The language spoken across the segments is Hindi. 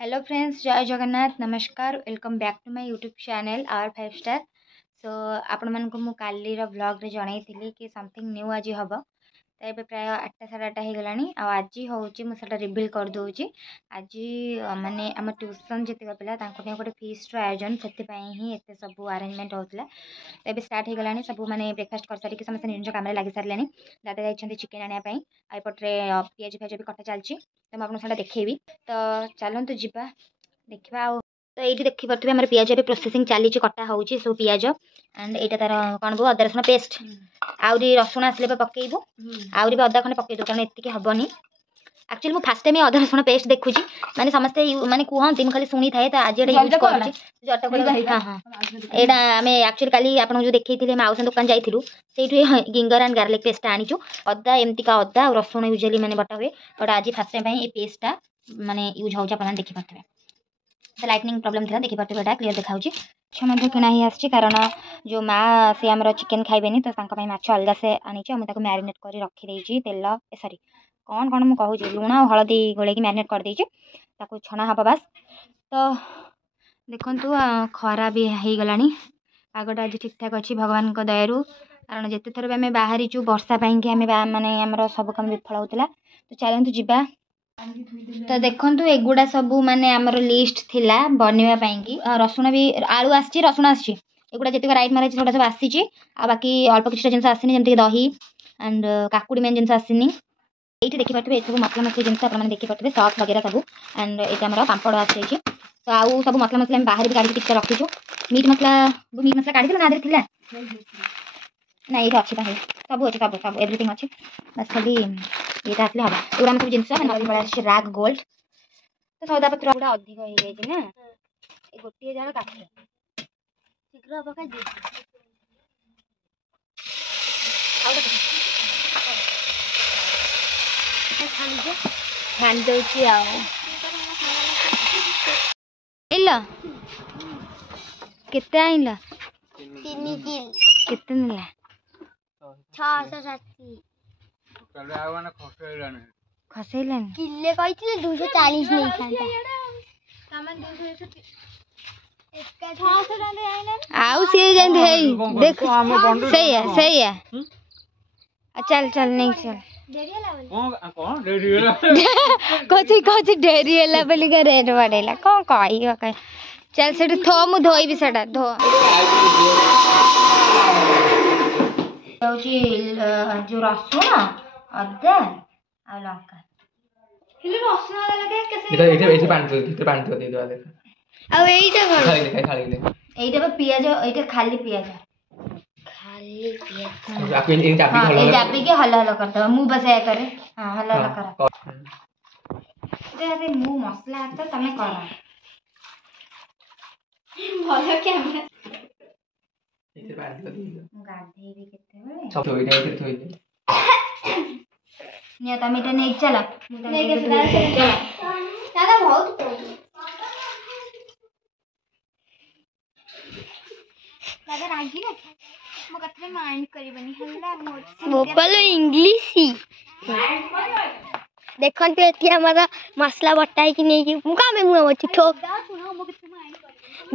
हेलो फ्रेंड्स, जय जगन्नाथ, नमस्कार, welcome back to my YouTube channel our 5 star. So आपण मानक मु कालीर व्लॉग रे जणाइथिली कि समथिंग न्यू आज हबो। तो ये प्राय 8टा साढ़े 8टा हो गलानी। आज होची मु सेटा रिवील कर दोची। आज माने हम ट्यूशन जति पिला तांको ने गोटे फीस्ट आयोजन सेति पई ही एते सब अरेंजमेंट होतला। तो ये स्टार्ट हो गलानी, सब माने ब्रेकफास्ट कर सारी कि समस्त निज काम रे लागि सारलेनी। दादा जाइछन्ती चिकन आनिया पई, आई पटरे पियाज फेज भी कटा चलची। तो मैं आपन सेटा देखेबी। तो चलंतु जिबा देखा। तो ये देखी पारे आम पिज भी प्रोसेसिंग चली कटा हो सब पिज एंड यहाँ तार कौन बो अदा रसुण पेस्ट आहरी रसुण आसले पकईबू आहरी भी अदा खंडे पकईदू कारण एतिक हेनी। एक्चुअली मुझे फास्ट टाइम अदा रसुण पेस्ट देखुची माने समस्ते माने कहते मुझे खाली शुणी थाए। तो आज यूज कर हाँ हाँ यहाँ आम एक्चुअली काली आपको जो देखी माउसन दुकान जाइलु से गिंगर एंड गार्लिक पेस्ट आनीचु अदा एमतीका अदा और रसुण यूजुअली मैंने बटा हुए बट आज फास्ट टाइम ये पेस्टा माने यूज हो देखिपे। तो लाइटनिंग प्रॉब्लम था देखिए क्लीयर देखा माछ किना ही आसी कारण जो माँ सी आम चिकेन खाइबेनी तो माछ अलग से आनी मुझे मैरिनेट कर रखी तेल सॉरी कौन कौन मुझे लुण और हलदी गोल मैरिनेट कर देची छणा हम बास। तो देखु खरा भी हो गला पागटा आज ठीक ठाक अच्छी भगवान दयारू कारण जिते थर भी आम बाहरीचु वर्षा पाई माने आमर सब कम विफल होता। तो चलतु जीवा। तो देखु एगुड़ा सब माने आमर लिस्ट थिला बनवा कि रसुण भी आलू आसी रसुण आसी एगुड़ा जितक राइट मारे सब आसी आ बाकी अल्प किसी जिन आसनी जमीक दही एंड काकुड़ी मेन जिन आसनी ये देखिपे ये सब मसला मसली जिन आप देखिपे सस वगैरह सब एंड ये पापड़ आसी। तो आउ सब मसला मसला बाहर भी काढ़ी टिके रखीचु मीट मसला काढ़ी ना थिला ना ये अच्छी भाई सब अच्छे सब सब एवरीथिंग अच्छे बस खाली ये आसले हम पूरा सब जिन राग गोल्ड। तो सौदा पत्र गुड़ा अधिक हो जाए ना गोटे जाल काट शीघ्र पका छाणी दौची केते आइल केते नेला 660 खसैलानी किले कहते 240 नहीं आउ सी देख सही है चल चल नहीं चल कथी कथी डेरी है बोली रेट बढ़ेला कौन कह चल से थो मु धोइबी सेटा धो जो रसुण अदा आ लंका रसुण अदा लगे कैसे पानी दे दो आ एटा खाली खाली एटा पियाज एटा खाली पियाज जापी के हल्ला हल्ला करता मु बस ऐ करे हां हल्ला हल्ला कर अरे मु मसला तो तमे कर भलो कैमरा इते बांध दे गाधे भी केते बळे सब थोइडा इते थोइ दे निया तमेटा नहीं चला नहीं के चला दादा बहुत दादा रागी ना मो कतरे माइंड करिबनी हल्ला मोबाइल इंग्लिश ही देखन तो एती हमरा मसला बटाई कि नहीं कि मुका में मुआ मत ठोक सुनो मो कतरे माइंड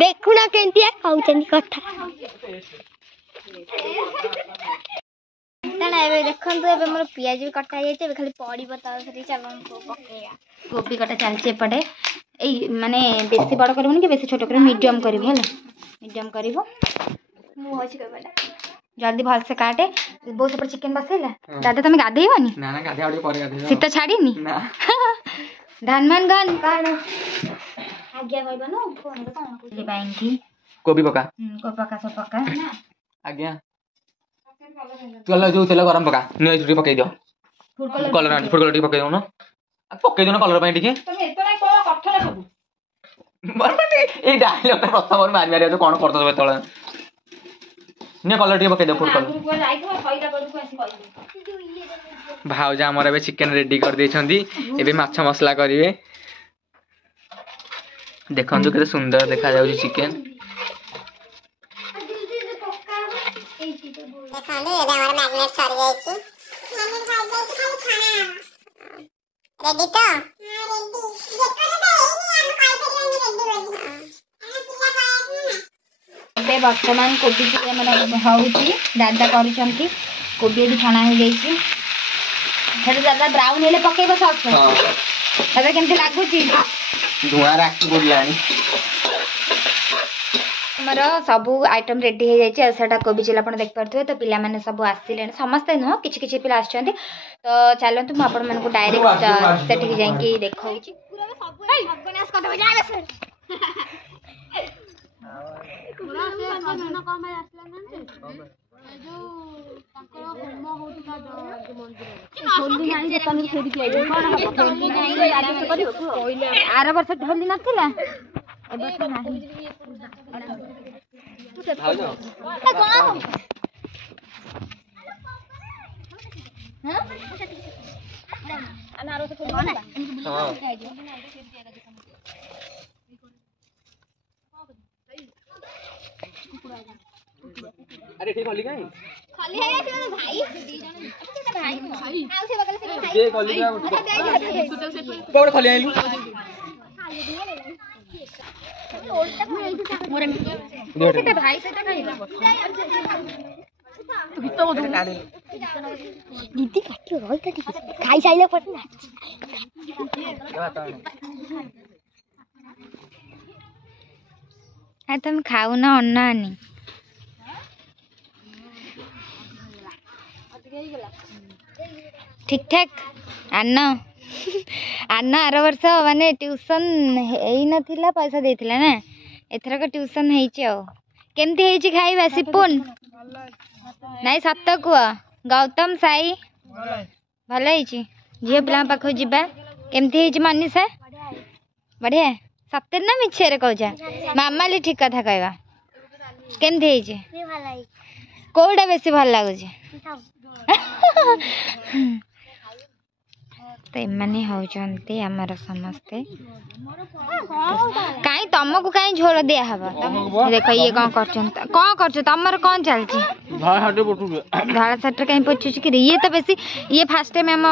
देखु ना केंतिया कहउचनी कथा तना एबे देखन तो एबे मोर पियाज भी कटा जाय छै खाली पड़ी बता सरी चलन को पकेया गोभी कटा चलचे पड़े ए माने बेसी बड़ करबो कि बेसी छोट कर मीडियम करबो हला मीडियम करबो मु होछि बेटा जल्दी भल से काटे बहुत सब चिकन बसेला दादा तुम गाधेइबनी ना ना गाधे आडी पर गाधे सीता छाडीनी ना धनमान गन कान आज्ञा कहबो न फोन रे कोन कुले बैंकी कोबी पका सब पका ना आज्ञा चलो जो तेल गरम पका नै छुटी पकाई दियो फूड कलर पकाई दो न पकाई दो न कलर पई ठीक तुम एतला कोन कठला सब बरबटे ए डायलॉग प्रथम मार मार तो कोन करतो बेतला ने कलर टी पकाई दो फूड कलर भाउजा हमर बे चिकन रेडी कर दे छंदी एबे माछ मसला करिवे देखन केते सुंदर देखा जाउ चिकन देखन एबे हमर मैग्नेट सर जाई छी रेडी तो हां रेडी देखन तो एनी हम एबे वर्तमान कोबी की हमर होउची दादा करूचंती कोबी भी छणा हो जाईची हेड दादा ब्राउन हेले पकेबो सॉस दादा केमती लागुची धुआं राखी बोलानी हमर सब आइटम रेडी हो जाए सेटा कोबी चिल्ला आप देख पारे तो पिला माने सब आसिले समस्ते नुह किछि किछि पिला आछंती तो चलतु मु आपण मानको डायरेक्ट सेठी जाई देखाउची आर वर्ष ढोली नथिला अरे ठीक खाली काई खाली है से भाई भाई आउ से बगल से भाई ये खाली का कोड़ खाली आइलु मोरे भाई से खाइबा गीत मो दे दीदी काटियो रोल त ठीक खाई साइले पर ना आ तुम खाऊ ना अन्नानी ठीक ठाक आना आना आर वर्ष माने ट्यूशन हेई नथिला पैसा देथिला ना एथरा का ट्यूशन हेइची आ केमती हेइची खाइबा सिपुन नहीं सत कुआ गौतम साई भल हेइची झियो पिला पाखो जिबा केमती हेइची मनीषा बढ़िया सत्तर ना मिछे रे कहजा मामाली ठीक कथा कहबा केमती हेइची कोडा बेसी भल लागुची तो एमाने होचंती हमर समस्ते काई तुमको काई झोल दिया हबा देखो ये कौन करछ तमर कौन चलची धाड़ा सटर काई पछुछ कि ये तो बेसी ये फर्स्ट टाइम हम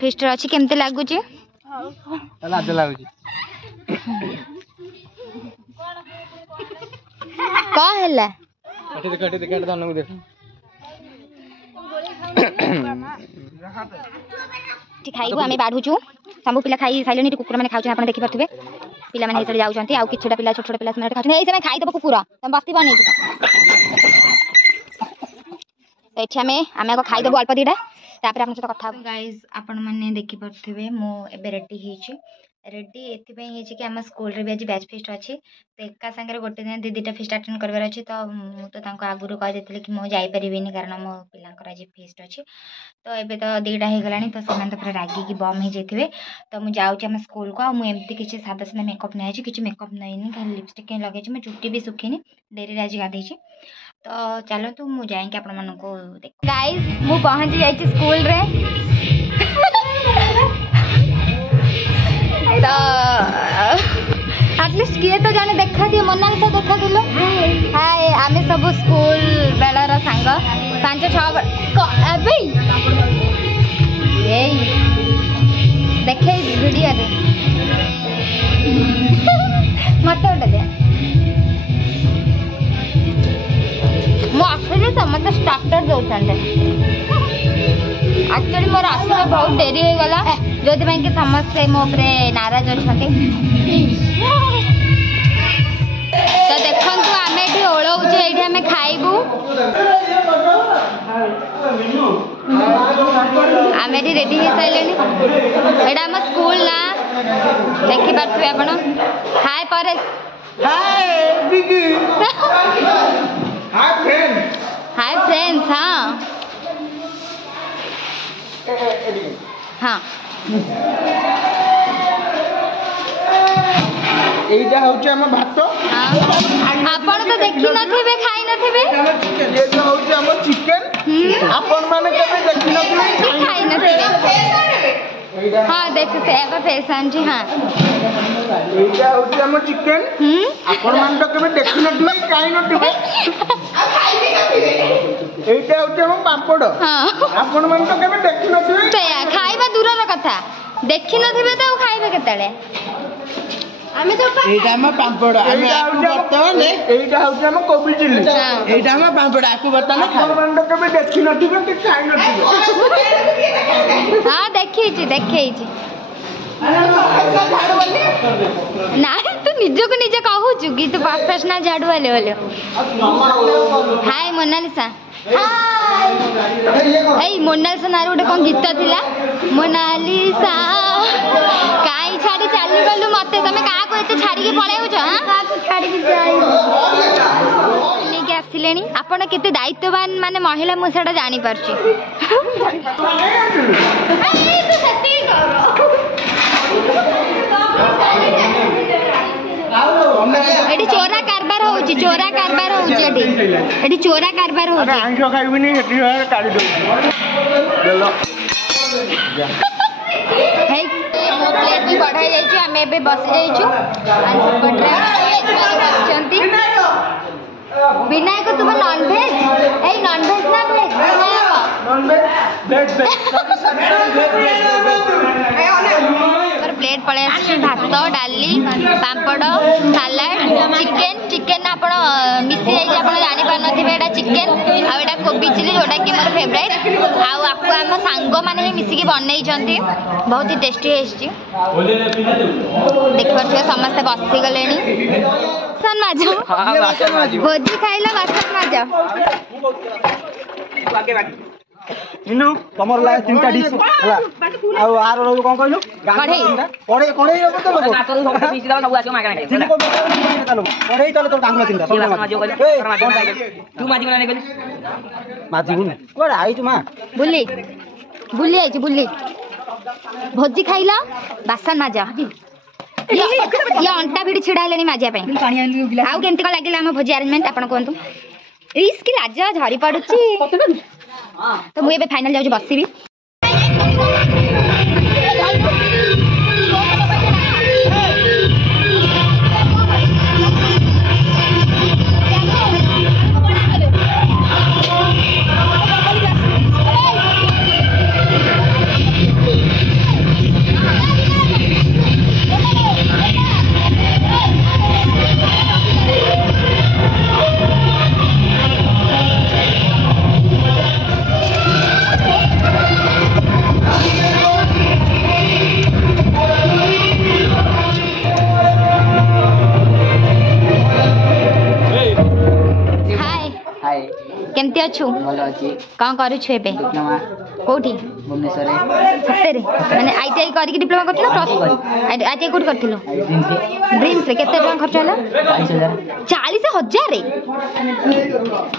फेस्टर अछि केमते लागुची लाज लागुची का हला कटे धन को देख खाइबू आम बाढ़ुचु सब पिला खाई सारे कुकुर मैंने खाऊँ आप देखी पारे पिला मैंने सर जाऊँगी आउ किछटा पिला छोट छोट पिला खाते खाईदेव कुकुर तुम बस बन तो ये आम खाईदेव अल्प दीटा तापर आप सहित कथा गाइज आपण मैंने देखी पारे मुझे रेडी रेडी एथपाई कि आम स्कूल रे भी आज बैच फेस्ट अच्छी तो एका सागर गोटे दिन दीटा फेस्ट अटेंड कर अच्छी तो मुझे आगुरी कही कि मुझे जापरिनी कारण मो पिलांकर आज फेस्ट अच्छी तो ये तो दीटा हो गला तो से पूरा रागिकी बम हो जाए तो मुझे जाऊँगी आम स्कूल को आमती किसी सादा सादा मेकअप नहीं किसी मेकअप नहीं खाली लिपस्टिक लगे मो चुट्टी भी सुखीनी डेरी आज गाधे तो चलतु मुझे जाइए आपण मानू देख गाइज मु पहुँची जाइए स्कूल रे तो एटलिस्ट किए तो जाने देखा दिए मोनालिसा देखा दिलो हाय आमे सब स्कूल बेलार सांग 5-6 एबे ए देखे वीडियो रे मत उठा दे मो आखिर से मत स्टार्टर दउछंडे एक्चुअली मोर आसवा बहुत डेरी हो गला जो कि समस्ते मो नाराज अच्छा तो देखु आम ये ओलौचे ये आम खाइबू आम ये रेडी हो सारे यहाँ आम स्कूल ना देखिपे आप हाय परेश हाय फ्रेंड्स हाँ हाँ এইটা হচ্ছে আমার ভাত আপন তো দেখি নথিবে খাই নথিবে এটা হচ্ছে আমার চিকেন আপন মানে কেবে দেখি নথিবে খাই নথিবে हाँ देख से एबा फैशन जी हाँ এইটা হচ্ছে আমার চিকেন আপন মানে তো কেবে দেখি নথিবে খাই নথিবে খাইবি নথিবে এইটা হচ্ছে আমার পাপড় हाँ আপন মানে তো কেবে দেখি নথিবে तो खाइबा दूर कथा देखी नथिबे तो खाइबे केतले এইটা আমার পাম্পড় আমি আকু বর্তমানে এইটা হচ্ছে আমার কোবি চিলি এইটা আমার পাম্পড় আকু বর্তমানে খাই ଆପଣମାନେ ତ କେବେ ଦେଖିନଥିବେ କି ଖାଇନଥିବେ हाँ देखी ना तू निज को निजे कहू कि तू प्रोफेशनल झाड़ू वाले हाय मोनालिसा हाय मोनालिसा नार गोटे कौन गीत थिला मोनालिसा काई छाड़ी चली गलु मते तमे का को एते छाड़ी के पळेउ छ हां का को छाड़ी के जाई लेके आसिलेनी आपण केते दायित्ववान माने महिला मु सेटा जानि परछि तू सती करो एडी चोरा कारबार होउची एडी चोरा कारबार होउची आइंस खाइबिनी हेटी काढी दउ हे मो प्लेट भी बढ़ाई जाइछु हमें एबे बस जाइछु आंसर पटरा प्लेट माने बसचंती विनायक तुम नॉन वेज ए नॉन वेज ना वेज नॉन वेज प्लेट पड़े भात डाली पापड़ सालाड चिकेन आप मिसी जाइए आप जानी पार ना चिकेन आटा कोबी चिली जोटा कि मोर फेवरेट आपको आम सांग मैंने ही मिसिकी बनई बहुत ही टेस्टी देखिए समस्ते बसी गले बासन माज भोजी खाइल बासन माज इनु तमर ला तीनटा डिश हला आ आर रो कोन कहलु कढ़ई कढ़ई रो तो लोग सातरो सब पीस दाव सब आजो मागना खाइ कढ़ई तले तो डांगला तीनटा सब माजो कहले तू माजी बना कहलु माजी हुन कोडा आइ तू मा बुल्ली बुल्ली आइ बुल्ली भोजी खाइला बासन माज ये अंटा भिडी छिड़ा हेलेनी माजिया पे पानी आउ केमती को लागिला हम भोजी अरेंजमेंट आपण कोंतु इसकी लाज झरी पडुची तो मुझे फाइनल जाऊँ बसि केमती अच्छु कौन करू एबे कोठी भुवनेश्वर सतेरे माने आईटीआई करके डिप्लोमा करथिलो प्लस आईटीआई कोठी करथिलो ड्रीम्स रे केते टका खर्च होला 40000 रे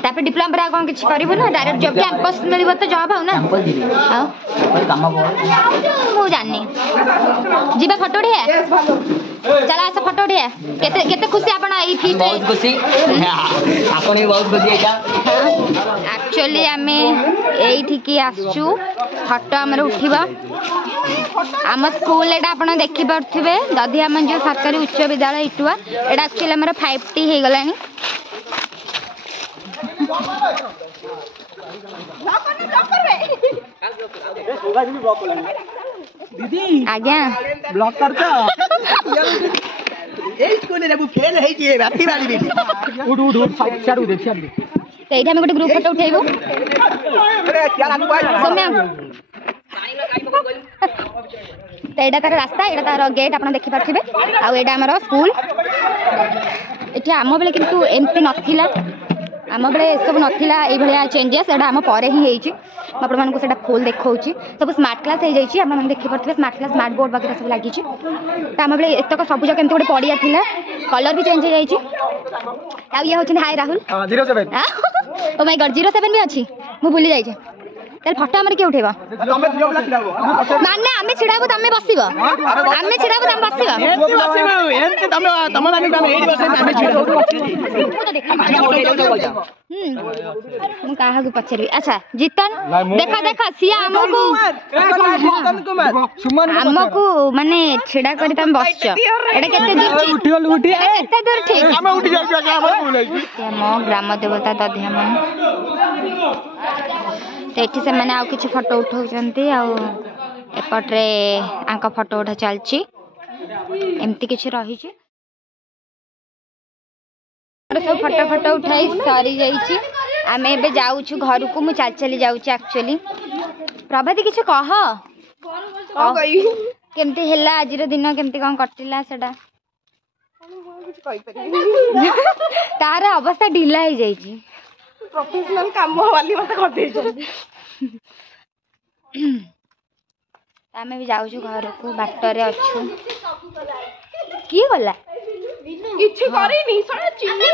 तापर डिप्लोमा पर कोन किछ करबो ना डायरेक्ट जॉब कैंपस मिलबो तो जॉब हो ना हां काम बोल मु जाननी जीबा फोटो उठिया चला ऐसा फोटो उठिया केते केते खुशी आपण ई फीस्ट बहुत खुशी आपण भी बहुत खुशी आइता एक्चुअली आमे एठी की आसचू फोटो हमर उठिबा आम स्कूल एटा आपण देखि परथिबे दधिया मंजू सरकारी उच्च विद्यालय इटुआ एटा एक्चुअली हमर 5T हे गलानी दीदी आज्ञा ब्लॉक करता ए स्कूल रे वो फेल है कि राती वाली बेटी उठ उठ उठ साइड दे साइड दे तो एटा हम गोटे ग्रुप फोटो उठेबो अरे क्या लागू भाई सौम्या तो एटा तार रास्ता एटा तार गेट आपण देखि परथिबे आ एटा हमर स्कूल एठी आम बेले किंतु एमती नथिला आम बेले सब नथिला ए भलिया चेंजेस एटा आम परे ही हेची आपण मानको सेटा फुल देखौची सब स्मार्ट क्लास हे जाईची आपण मन देखि परथिबे स्मार्ट क्लास स्मार्ट बोर्ड वगैरह सब लागिची त आम बेले एतक सबुज केमती गोटे पडिया थिला कलर भी चेंज हे जाईची आ ये होछन हाय राहुल 07 ओ माय गॉड 07 भी अछि मु भूली जाईचे तेल फोटो हमर के उठेबा तमे दियो बला खिलाबो माने आमे छिडाबो तमे बसिबो आमे छिडाबो तमे बसिबो एंती बसिबो एंती तमे माने तमे एडी बसे तमे छिडाबो मु काहा को पछरबी अच्छा जीतन देखा देखा सिया हमको हमको माने छिडा करी तमे बसछ एटा केते दूर ठीक उठियो उठी केते दूर ठीक हम उठी जाई के हम भूलै मो ग्राम देवता दधिया मन तो ये से मैंने आउ किसी फोटो उठाउछंती एपट्रे आंका फोटो उठा चलची एमती किछि रही छी। सब फोटो फोटो उठाई सरी जाइए आम ए जाऊँ घर को मुझे चल चली जाऊँ एक्चुअली प्रभाती किसी कह केमती है आज दिन केमती कौन कटिला सेटा तार अवस्था ढिला हो जाइए प्रोफेशनल काम वाली मत कर दे आम भी जाऊँ घर को बाटर अच्छु किए गला किछि करिनी सडा चिन्नी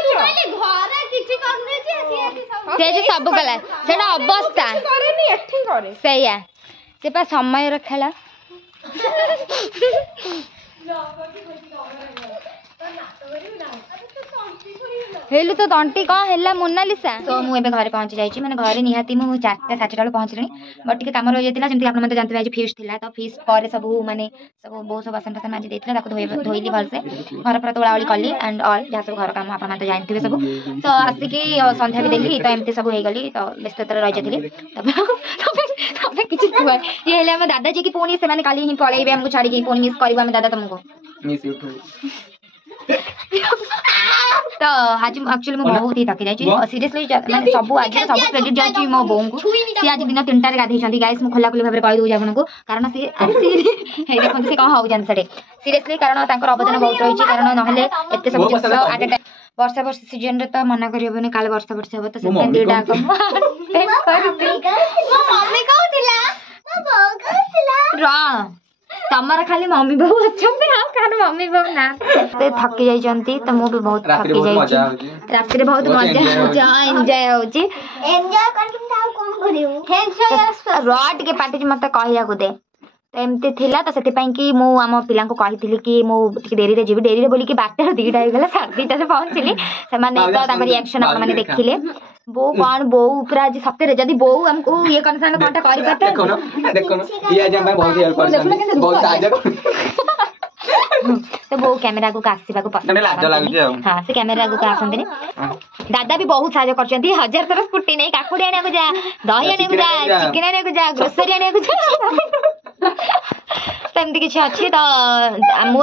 से जो सब गला सेटा अवस्था करेनी एठी करे सैया से पा समय खेला हेलु तो तंटी कौन है मोनालिसा तो मुझे घरे पहुंची जाइए मैंने घरे निहाती मुझे 4टा 4:30 पहुँचली बट टी कम रही जाता जमी आप जानते हैं फिस्ट थी तो फिस्ट पर सब माने सब बहुत सब बासन फासन माजी देता धोईली भलसे घर पूरा तोड़ाओड़ी कली एंड ऑल जहाँ सब घर कम आप जानते सब तो आसिकी संध्या भी देली तो एमती सब हो गली तो व्यस्त रही जाती किसी कुआ ये आम दादा जी की पुणी से काली ही पलैबे आमको छाड़ी पुणी मिस कर दादा तुमको तो आज एक्चुअली मैं बहुत ही थकी जाइए सीरियसली माने सब आज सब क्रेडिट जाइए मो बों को सी आज दिन 3टारे गाधई गाइस मुझे खोला खोली भाव में कही दूँ आपको कारण सी देखते सी कौन होती से सीरियसली कारण अवदान बहुत रही कारण ना एत सब जिन आट टाइम वर्षा वर्ष सीजन रे तो मना कर काले वर्षा वर्ष हम तो दुईटा तमर खाली मम्मी बहु अच्छा मम्मी बहु ना थकी जाइए तो मुझे भी बहुत थकी जाइए रात बहुत मजा एंजॉय होची रट के पार्टी मत कहिया को दे तो एमती थिला तो से कि मु आम पिला कही कि मुझे डेरी जी डेरी बोल कि 2:30 होगा 2:30 पहुँचली से रिएक्शन आपने देखिले बो कौन बो पूरा आज सप्ताह जदि बो हमको ये कौन कौनटा कर पाते तो बो कैमेरा को आसवा पसंद हाँ से कैमेरा को आसती दादा भी बहुत साहय कर 1000 थर स्कूटी नहीं काकुड़ी आने को जा दही आने को जा चिकेन आने को जा ग्रोसरी आने को जा तो एमती किसी अच्छी तो आम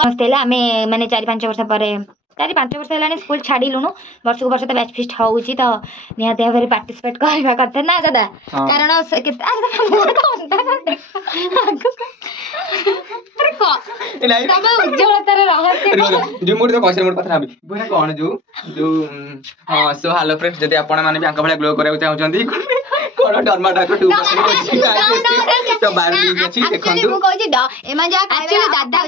मैंने 4-5 वर्ष पर 4-5 वर्ष है स्कूल छाड़लुणु वर्ष को वर्ष तो बैच फिस्ट होची तो निहाती भाव में पार्टिसिपेट करवा कथा ना दादा कारण उज्ज्वलतार सो हेलो फ्रेंड्स जदि आपण माने भी आंका भले ग्लो करबा चाहउछंती कोन डरमाटा को 2% तो बार भी अछि देखंतु मु कहै छी एमा जा एक्चुअली दादा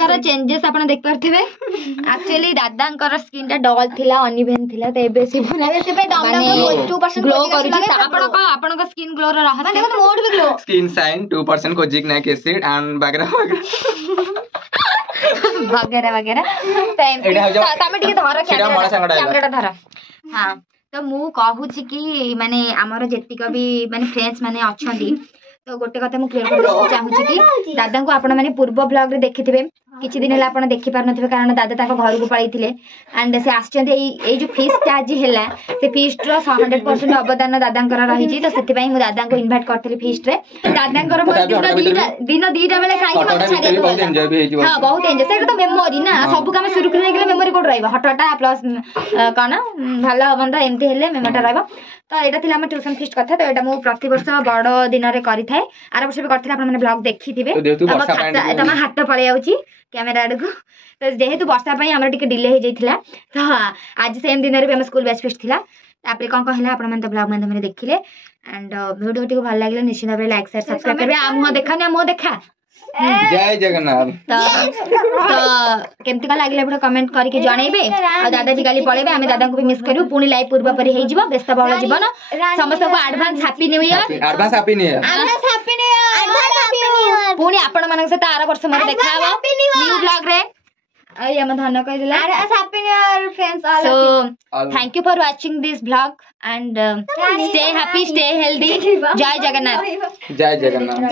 कर चेंजेस आपण देख परथिबे एक्चुअली दादा कर स्किन ता डल थिला अनइवन थिला तो एबे से पुरा से पे दम 2% ग्लो करू आपण का स्किन ग्लो रहा माने देखो मोड भी ग्लो स्किन साइन 2% कोजिक नाइक एसिड एंड वगैरह वगैरह वगैरह तमे टिके धर कैमरा धर हां तो मु कहूची कि माने हमर जेतिक भी माने फ्रेंड्स माने अछंती तो गोटे कथा मु क्लियर करबा चाहूची कि दादा को आपण माने पूर्व ब्लॉग रे देखिथिबे किछि दिन हला आपण देखि पार नथिबे कारण दादा ताको घर को पळैथिले एंड से आछंती ए जो फीस्ट आज हैला से फीस्ट रो 100% अवदान दादांकर रही छी तो सेति पई मु दादा को इनवाइट करथिली फीस्ट रे दादांकर दिन 2टा बेले खाइ के छाडी बहुत एंजॉय भी हेजिबो हां बहुत एंजॉय सेटा तो मेमोरी ना सब काम शुरू कर गेले मेमोरी कोड रहइबो हटटा प्लस कोन भलो बंदा एमती हेले मेमोरी रहइबो तो एटा थिला हम ट्यूशन फीस्ट कथा तो एटा मु प्रति वर्ष बड़ दिन रे करि थाए आर वर्ष भी करथिला आपण माने ब्लॉग देखिथिबे तमा हाथ पळे आउची कैमेरा आड़क तो जेहेतु वर्षा हमर टिके डिले हो जाइथिला तो आज सेम दिन रे हम स्कूल बैच फेस्ट थिला तापर कोन कहला आपण मन तो ब्लॉग माध्यम रे देखिले एंड वीडियो टिको भल लागले निश्चित भाबे लाइक शेयर सब्सक्राइब करबे आ मुह देखानी मुह देखा जय जगन्नाथ तो केमती का लागले बड़ कमेंट करके जणैबे आ दादाजी गाली पळेबे हम दादा को भी मिस करू पुनी लाइव पूर्व परि हे जिवो व्यस्त बहुल जीवन समस्त को advance happy new year advance happy new year पुनी आपण मानक से आर वर्ष मरे देखा न्यू ब्लॉग रे आई हम धन कह दिला happy new year friends all so thank you for watching this blog and stay happy stay healthy जय जगन्नाथ जय जगन्नाथ।